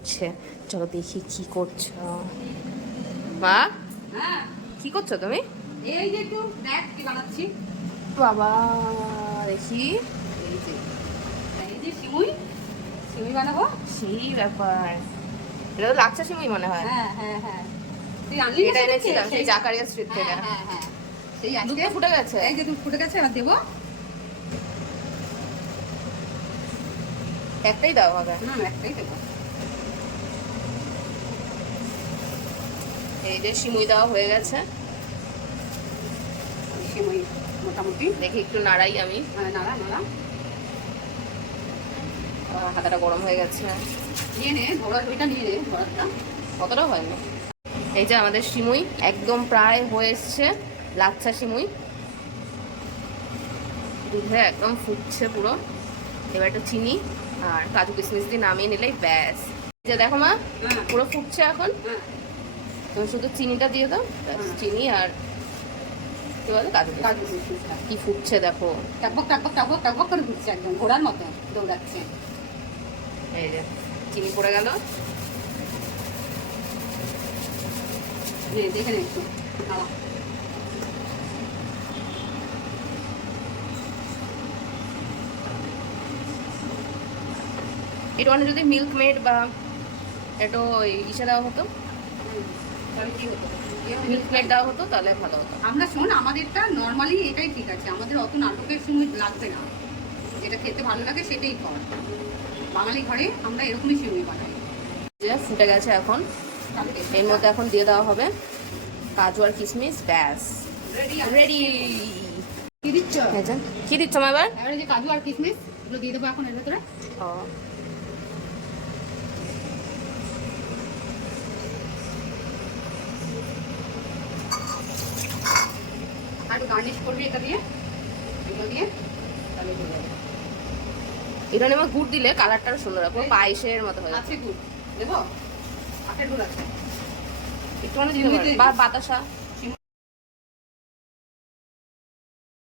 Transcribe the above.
আচ্ছা চলো দেখি কি করছো মা। হ্যাঁ কি করছো তুমি? এই যে একটু দেখ কি বানাচ্ছি। বাবা দেখি। এই যে এই যে সিমুই সিমুই বানাবো। সেই ব্যাপার, এটা তো লাচ্ছা সিমুই মনে হয়। হ্যাঁ হ্যাঁ হ্যাঁ তুই আনলি এটা এনেছিলাম সেই জাকারিয়া স্ট্রিট থেকে। হ্যাঁ হ্যাঁ হ্যাঁ সেই দুধ আজকে তো ফুটে গেছে। এই যে দুধ ফুটে গেছে আর দেবো। একটাই দাও হবে। একটাই দেবো। এই যে সিমুই দেওয়া হয়ে গেছে। সিমুই মোটামুটি দেখি একটু নাড়াই আমি। নাড়া নাড়া হাতাটা গরম হয়ে গেছে। নিয়ে নে ধরা ওইটা নিয়ে নে ধরাটা কতটা হয়নি। এই যে আমাদের সিমুই একদম প্রায় হয়ে এসছে, লাচ্ছা সিমুই দুধে একদম ফুটছে পুরো। এবার একটু চিনি আর কাজু কিশমিশ দিয়ে নামিয়ে নিলেই ব্যাস। যে দেখো মা পুরো ফুটছে এখন। তুমি শুধু চিনিটা দিয়ে দাও, চিনি আর কি বলে কাজু কাজু কি ফুটছে দেখো। টাকবক টাকবক টাকবক টাকবক করে ফুটছে একদম ঘোড়ার মতো দৌড়াচ্ছে। এই যে চিনি পড়ে গেল। দেখে নে একটু নাড়া। এটা মানে যদি মিল্ক মেড বা একটু ওই ইসে দেওয়া হতো, তাহলে কি হতো? মিল্ক মেড দেওয়া হতো তাহলে ভালো হতো। আমরা শোন আমাদেরটা নর্মালি এটাই ঠিক আছে, আমাদের অত নাটকের সময় লাগবে না, যেটা খেতে ভালো লাগে সেটাই কর। বাঙালি ঘরে আমরা এরকমই সিমুই বানাই। যে ফুটে গেছে এখন, এর মধ্যে এখন দিয়ে দেওয়া হবে কাজু আর কিশমিশ, ব্যাস রেডি। কি দিচ্ছ? কি দিচ্ছ মা এবার? এবারে যে কাজু আর কিশমিশ এগুলো দিয়ে দেবো এখন এর ভেতরে। ও আর গার্নিশ করবি এটা দিয়ে, এগুলো দিয়ে তাহলে হয়ে যাবে। এটা আমার গুড় দিলে কালারটা সুন্দর হবে, পুরো পায়েসের মতো হয়ে যাবে। আছে গুড় দেবো, আখের গুড় আছে একটু মানে দিতে পারো বা বাতাসা।